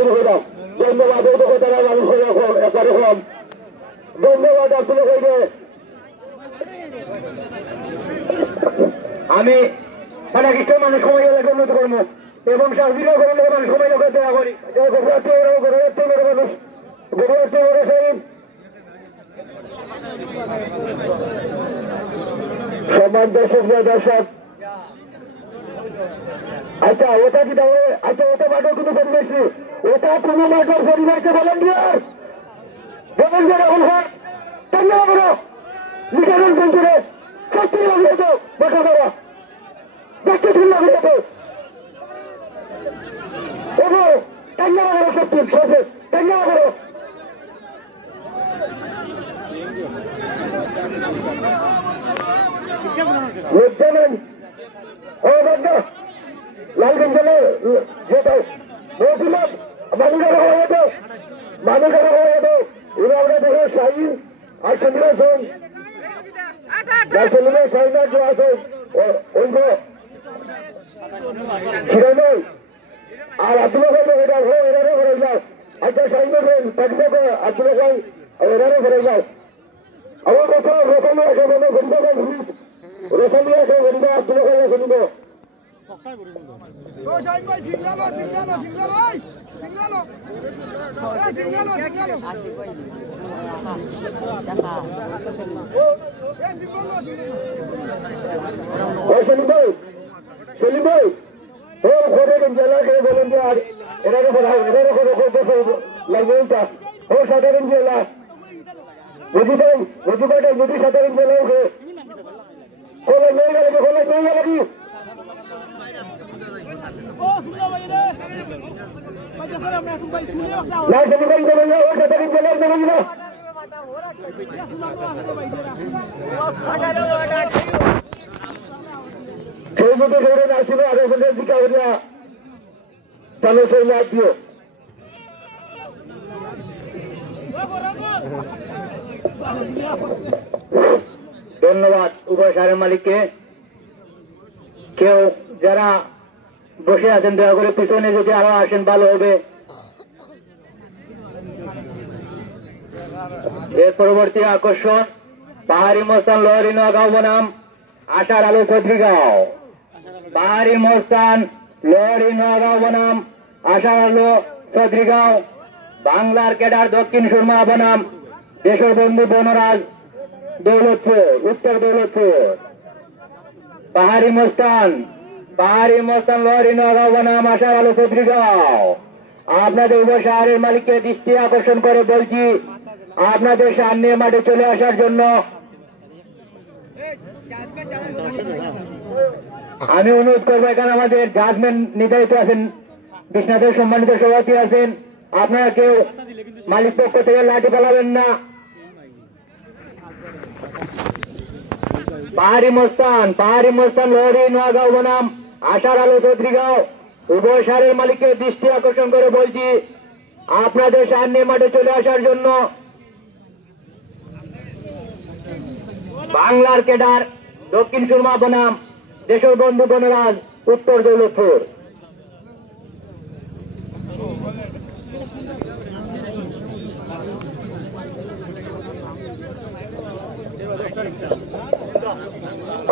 শুরু করে দাও। ধন্যবাদ। এই তো তারা মানুষ একরকম। ধন্যবাদ আব্দুল ভাইকে। আমি মানে কিছু মানুষ সময় এলাকা উন্নত করবো এবং সার্বিক করলে মানুষ সময় এলাকা দেওয়া করি মানুষ সম্মান দর্শক দর্শক। আচ্ছা ওটা কি তাহলে? আচ্ছা ওটা মাঠের কোনো পরিবেশ নেই, ওটা কোনো মাঠের পরিবেশে ভলান্টিয়ার রাহুল খান টাঙ্গা করো লিটারের পঞ্চরে সত্যি লাগিয়ে তো দেখা করা দেখতে শুন লাগিয়ে তো এগো টাঙ্গা করো সত্যি সত্যি টাঙ্গা করো। লেফটেন্যান্ট ও বাদ্দা লালগঞ্জ জেলে যেটা মহসিলাম মানুষের হয়ে যেত মানুষের হয়ে যেত এরা আমরা দেখো শাহিন আর সন্ধ্যা হোসেন সেলিমের শাহিনার যে আছে অন্য শিরাই আর আব্দুল ভাই এটা এরারও ঘরে যাও। আচ্ছা শাহিন হোসেন থাকবে আব্দুল ভাই এরারও ঘরে যাও। আমার কথা রসালি আছে বলে গরিব রসালি আছে গরিব আব্দুল ভাই আছে নিব সেলিম ভাই ও ঘরে জেলাকে বলেন যে আর এরাকে লাগবে ও সাধারণ জেলা বুঝি ভাই বুঝি ভাইটা যদি সাধারণ জেলা ওকে খোলা নিয়ে গেল খোলা নিয়ে গেল কি না সেলিম ভাই দেবেন না ও সাধারণ জেলা দেবেন না কেউ যদি ঘরে না ছিল আর ওখানে দিকে হইয়া তাহলে সেই লাভ দিও। ধন্যবাদ উভয় সারের মালিককে। কেউ যারা বসে আছেন দয়া করে পিছনে যদি আরো আসেন ভালো হবে। এর পরবর্তী আকর্ষণ পাহাড়ি মস্তান লোহারি নোয়াগাঁও বনাম আশার আলো চৌধুরীগাঁও। পাহাড়ি মস্তান লোহারি নোয়াগাঁও বনাম আশার আলো চৌধুরীগাঁও। বাংলার কেডার দক্ষিণ সুরমা বনাম দেশের বন্ধু বনরাজ দৌলতপুর উত্তর দৌলতপুর। পাহাড়ি মস্তান লোহারি নোয়াগাঁও বনাম আশার আলো চৌধুরীগাঁও। আপনাদের উভয় শহরের মালিককে দৃষ্টি আকর্ষণ করে বলছি আপনাদের সামনে মাঠে চলে আসার জন্য। আমি অনুরোধ করবো এখানে আমাদের জাজমেন্ট নির্ধারিত আছেন, বিশ্বনাথের সম্মানিত সভাপতি আছেন, আপনারা কেউ মালিক পক্ষ থেকে লাঠি ফেলাবেন না। পাহাড়ি মস্তান লোহারি নোয়াগাঁও বনাম আশার আলো চৌধুরীগাঁও উভয় সারের মালিককে দৃষ্টি আকর্ষণ করে বলছি আপনাদের সামনে মাঠে চলে আসার জন্য। বাংলার কেডার দক্ষিণ সুরমা বনাম দেশের বন্ধু বনরাজ উত্তর দৌলতপুর।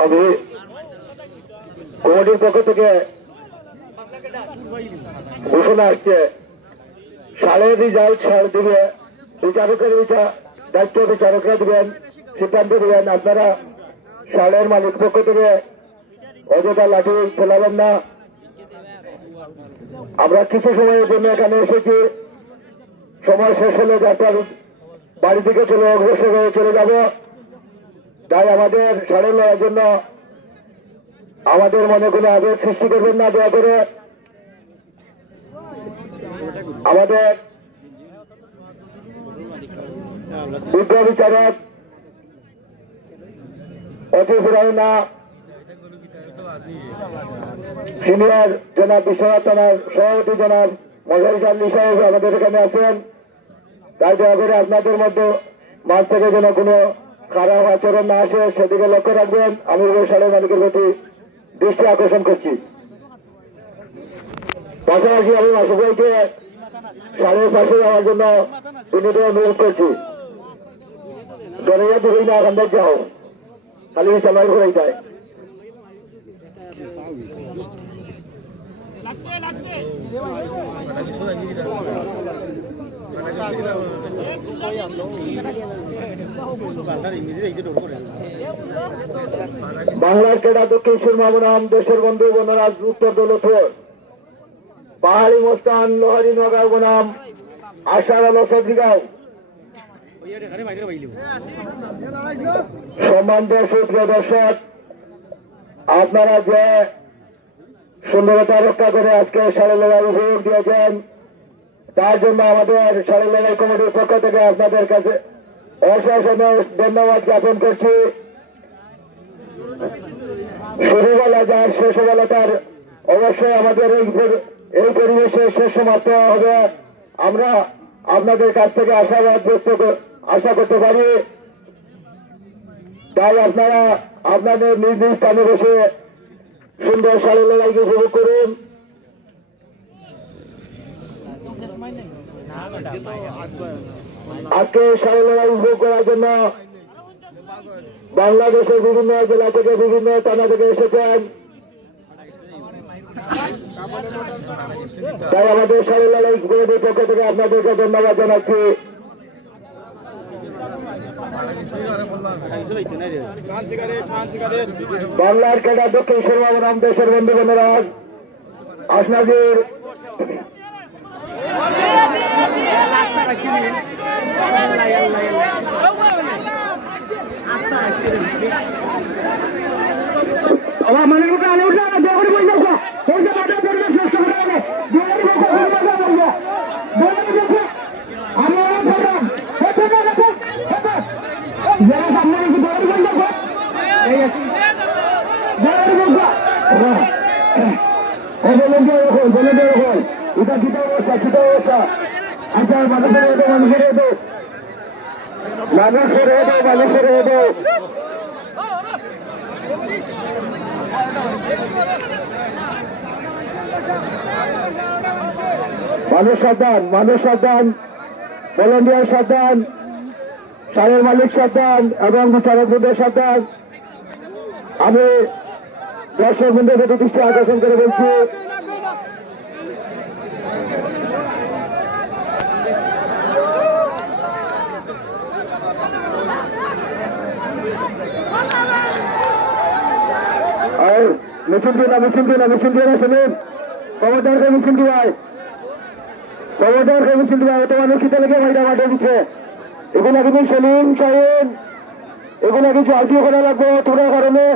আমি কমিটির পক্ষ থেকে ঘোষণা আসছে সাড়ে রিজাল্ট সাড়ে দিবে বিচারকের দায়িত্ব বিচারকরা দিবেন, সিদ্ধান্ত দিবেন। আপনারা সাড়ের মালিক পক্ষ থেকে অযথা লাঠি ফেলাবেন না। আমরা কিছু সময়ের জন্য এখানে এসেছি, সময় শেষ হলে যাত্রার বাড়ি থেকে অগ্রসর হয়ে চলে যাব। তাই আমাদের সাড়ে লওয়ার জন্য আমাদের মনে কোনো আবেগ সৃষ্টি করবেন না দয়া করে। আমাদের বিজ্ঞ বিচারক অতিপুরায়না সিনিয়র জনাব বিশ্বনাথ থানার সভাপতি জনাব মজার চান্দি সাহেব আমাদের এখানে আছেন। তাই দয়া করে আপনাদের মধ্যে মাঝ থেকে যেন কোনো খারাপ আচরণ না আসে সেদিকে লক্ষ্য রাখবেন। আমি সাড়ে মালিকের প্রতি দৃষ্টি আকর্ষণ করছি। পাশাপাশি আমি মাসুক ভাইকে সারের পাশে যাওয়ার জন্য বিনীত অনুরোধ করছি। দরিয়া দূরেই না এখান থেকে যাও, খালি সময় ঘুরেই যায়। বাংলার ক্রীড়া দক্ষিণ সুরমা বনাম দেশের বন্ধু বনরাজ উত্তর দৌলতপুর, পাহাড়ি মস্তান লোহারি নগাঁও বনাম আশার আলো সদরিগাঁও। সম্মানিত সুপ্রিয় দর্শক, আপনারা যে সুন্দরতা রক্ষা করে আজকে সাড়ে লড়াই উপভোগ দিয়েছেন, তার জন্য আমাদের সাড়ে লড়াই কমিটির পক্ষ থেকে আপনাদের কাছে অশেষ ধন্যবাদ জ্ঞাপন করছি। শুরুবেলা যার শেষবেলা তার অবশ্যই আমাদের এই পরিবেশে শেষ সমাপ্ত হবে। আমরা আপনাদের কাছ থেকে আশা করতে পারি। তাই আপনারা আপনাদের নিজ নিজ স্থানে বসে সুন্দর সাড়ে লড়াইকে উপভোগ করুন। আজকে সাড়ে লড়াই উপভোগ করার জন্য বাংলাদেশের বিভিন্ন জেলা থেকে বিভিন্ন থানা থেকে এসেছেন। তাই আমাদের সাড়ে লড়াই কমিটির পক্ষ থেকে আপনাদেরকে ধন্যবাদ জানাচ্ছি। বাংলার ক্রীড়া দক্ষিণ সুরমা বনাম দেশের বন্ধু বনরাজ আসনাজির এটা কিতা অবস্থা আচ্ছা মানুষের হতো মানুষের হতো মানুষ সাবধান ভলেন্টিয়ার সাবধান, সারের মালিক সাবধান এবং বিচারক বৃন্দের সাবধান। আমি দর্শক বৃন্দের প্রতি দৃষ্টি আকর্ষণ করে বলছি, মিছিল দিয়ে না শুনুন, খবরদারকে মিছিল দিবাই, তোমাদের খিতে লেগে ভাইরা মাঠে দিচ্ছে। এগুলা কিন্তু সেলিম সাহেব, এগুলা কিছু আলটিও করা লাগবে তোরার কারণে।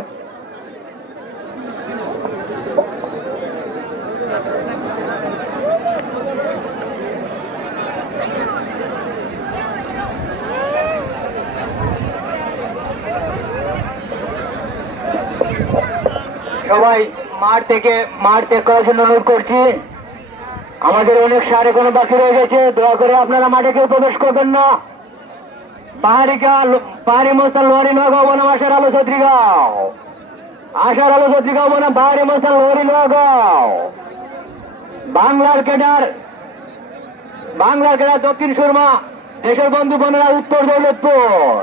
সবাই মাঠ থেকে করার জন্য অনুরোধ করছি। আমাদের অনেক সার এখনো বাকি রয়ে গেছে, দয়া করে আপনারা মাঠে কেউ প্রবেশ করবেন না। পাহাড়ি মস্তান লোহারি নগাঁও বনাম আশার আলো ছত্রিগাঁও বনাম পাহাড়ি মস্তান লোহারি নগাঁও। বাংলার ক্রীড়া দক্ষিণ সুরমা দেশের বন্ধু বনরাজ উত্তর দৌলতপুর।